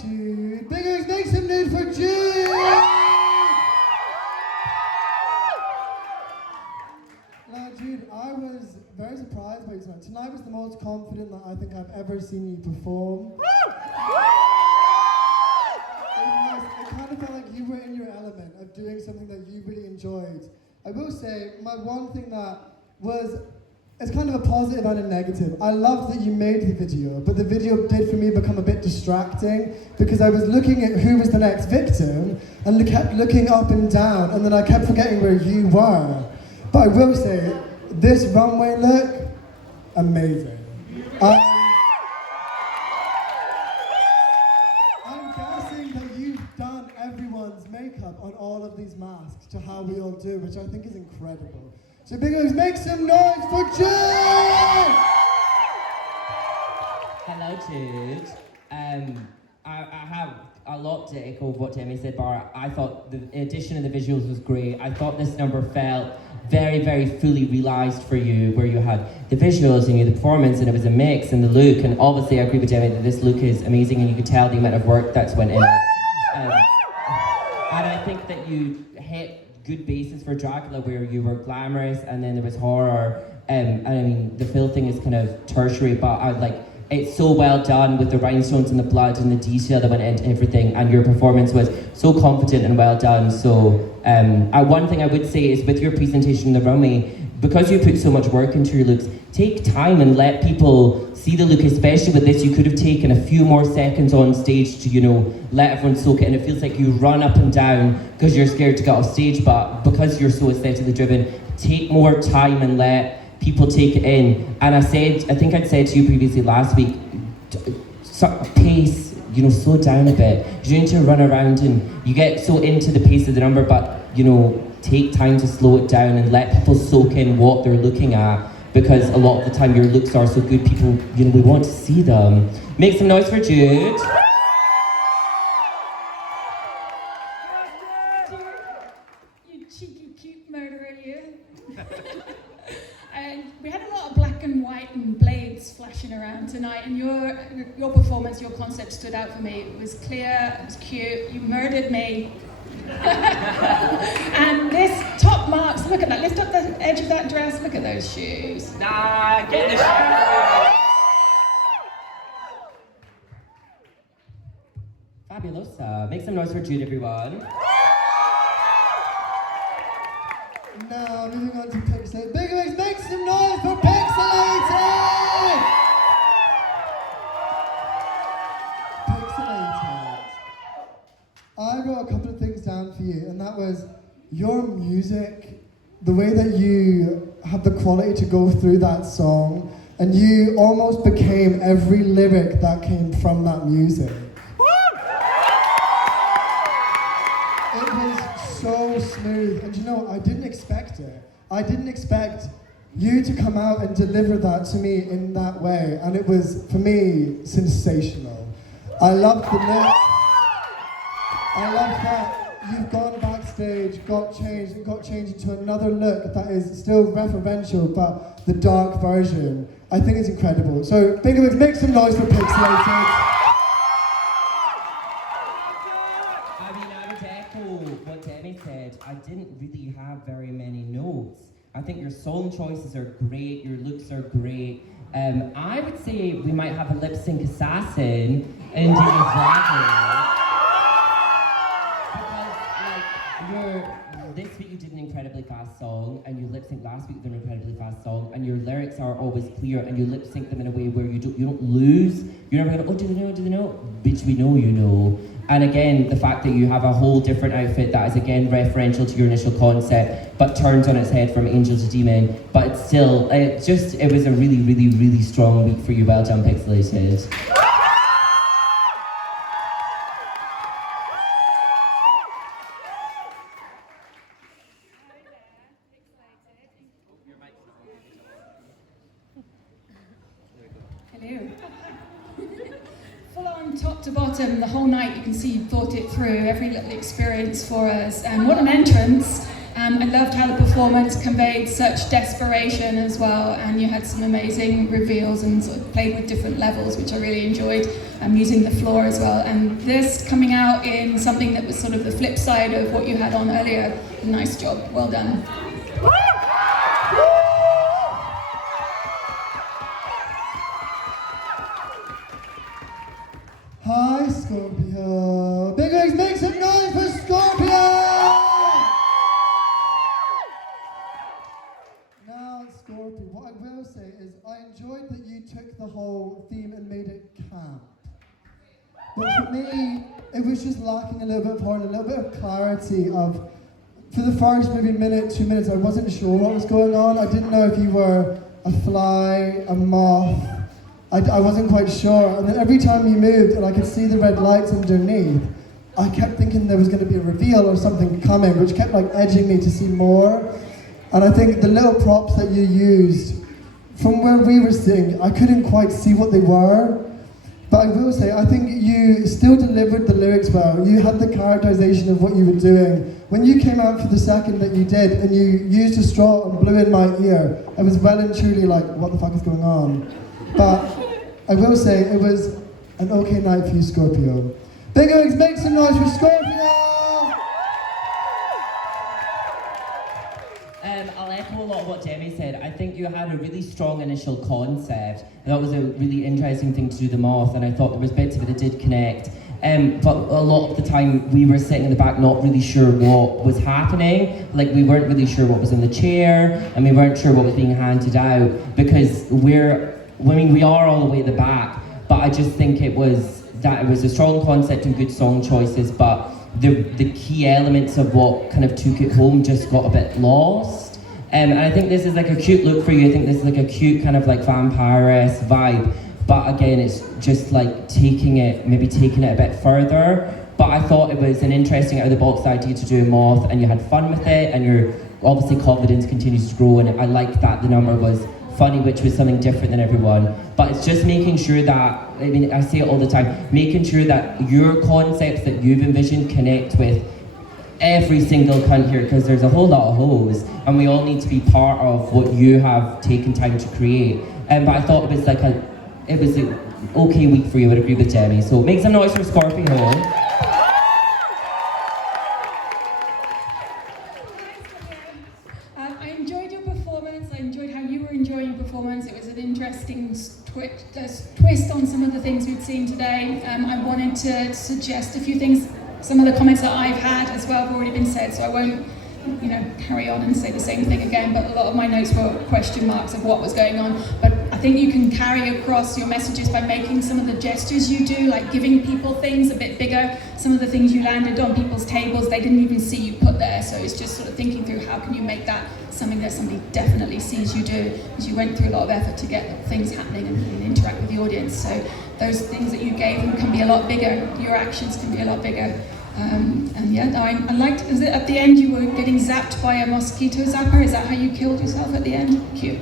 Jude. Big Oaks, make some noise for Jude! Now, Jude, I was very surprised by you tonight. Tonight was the most confident that I think I've ever seen you perform. It kind of felt like you were in your element of doing something that you really enjoyed. I will say, my one thing that was, it's kind of a positive and a negative. I loved that you made the video, but the video did for me become a bit distracting because I was looking at who was the next victim and kept looking up and down, and then I kept forgetting where you were. But I will say, this runway look, amazing. I'm guessing that you've done everyone's makeup on all of these masks to how we all do, which I think is incredible. So big guys, make some noise for Jude! Hello, Jude. I have a lot to echo what Demi said, but I thought the addition of the visuals was great. I thought this number felt very, very fully realised for you, where you had the visuals and you had the performance, and it was a mix, and the look, and obviously I agree with Demi that this look is amazing, and you could tell the amount of work that's went in it. And I think that you hit good basis for Dracula, where you were glamorous and then there was horror, and I mean the Phil thing is kind of tertiary, but I like it's so well done with the rhinestones and the blood and the detail that went into everything, and your performance was so confident and well done. So one thing I would say is with your presentation in the runway, because you put so much work into your looks, take time and let people see the look, especially with this. You could have taken a few more seconds on stage to, you know, let everyone soak it, and it feels like you run up and down because you're scared to get off stage, but because you're so aesthetically driven, take more time and let people take it in. And I think I'd said to you previously last week, pace, you know, slow down a bit. You need to run around and you get so into the pace of the number, but, you know, take time to slow it down and let people soak in what they're looking at, because a lot of the time your looks are so good, people, you know, we want to see them. Make some noise for Jude. You cheeky, cute murderer, you. And we had a lot of black and white and blades flashing around tonight, and your performance, your concept stood out for me. It was clear, it was cute, you murdered me. And this top marks, look at that, lift up the edge of that dress, look at those shoes. Nah, get the shoes. Fabulosa. Make some noise for Jude, everyone. Now, moving on to Pixelated. Big Wigs, make some noise for Pixelated! Pixelated. I wrote a couple of things down for you, and that was your music, the way that you had the quality to go through that song, and you almost became every lyric that came from that music. It was so smooth, and you know, I didn't expect it. I didn't expect you to come out and deliver that to me in that way, and it was, for me, sensational. I loved the look. I loved that you've gone backstage, got changed into another look that is still referential, but the dark version. I think it's incredible. So, Big Wigs, make some noise for Pixelated. What Demi said, I didn't really have very many notes. I think your song choices are great, your looks are great. I would say we might have a lip sync assassin in DRAGULA. Because this week you did an incredibly fast song, and you lip synced last week with an incredibly fast song, and your lyrics are always clear, and you lip sync them in a way where you don't lose. You're never gonna, oh, do they know? Bitch, we know you know. And again, the fact that you have a whole different outfit that is again referential to your initial concept, but turns on its head from angel to demon. But it's still, it was a really, really, really strong week for you. Well done, Pixelated. Hello. Full on top to bottom, the whole night you can see you thought it through, every little experience for us. And what an entrance. I loved how the performance conveyed such desperation as well, and you had some amazing reveals and sort of played with different levels, which I really enjoyed, using the floor as well. And this coming out in something that was sort of the flip side of what you had on earlier, nice job, well done. Hi, Scorpio. Big Wigs, make some noise for Scorpio! Now, Scorpio, what I will say is I enjoyed that you took the whole theme and made it camp. But for me, it was just lacking a little bit of point, a little bit of clarity of, for the first maybe minute, 2 minutes, I wasn't sure what was going on. I didn't know if you were a fly, a moth. I wasn't quite sure. And then every time you moved and I could see the red lights underneath, I kept thinking there was going to be a reveal or something coming, which kept like edging me to see more. And I think the little props that you used, from where we were sitting, I couldn't quite see what they were. But I will say, I think you still delivered the lyrics well. You had the characterization of what you were doing. When you came out for the second that you did, and you used a straw and blew in my ear, I was well and truly like, what the fuck is going on? But I will say, it was an okay night for you, Scorpio. Big Wigs, make some noise for Scorpio! I'll echo a lot of what Demi said. I think you had a really strong initial concept, and that was a really interesting thing to do the moth, and I thought there was bits of it that did connect. But a lot of the time we were sitting in the back not really sure what was happening. Like we weren't really sure what was in the chair, and we weren't sure what was being handed out, because we are all the way at the back, but I just think it was a strong concept and good song choices, but the key elements of what kind of took it home just got a bit lost. And I think this is like a cute look for you. I think this is like a cute kind of like vampire-esque vibe, but again, it's just like taking it a bit further. But I thought it was an interesting out-of-the-box idea to do a moth, and you had fun with it, and your obviously confidence continues to grow, and I liked that the number was funny, which was something different than everyone. But it's just making sure that, I mean, I say it all the time, making sure that your concepts that you've envisioned connect with every single cunt here, because there's a whole lot of hoes, and we all need to be part of what you have taken time to create. But I thought it was an okay week for you. I would agree with Demi. So make some noise for Scorpio. I enjoyed your performance. I enjoyed how you were enjoying your performance. It was an interesting twist on some of the things we'd seen today. I wanted to suggest a few things. Some of the comments that I've had as well have already been said, so I won't, carry on and say the same thing again, but a lot of my notes were question marks of what was going on. But I think you can carry across your messages by making some of the gestures you do, like giving people things a bit bigger. Some of the things you landed on people's tables, they didn't even see you put there, so it's just sort of thinking through how can you make that something that somebody definitely sees you do, because you went through a lot of effort to get things happening and interact with the audience. So those things that you gave them can be a lot bigger, your actions can be a lot bigger. I liked, is it at the end you were getting zapped by a mosquito zapper? Is that how you killed yourself at the end? Cute.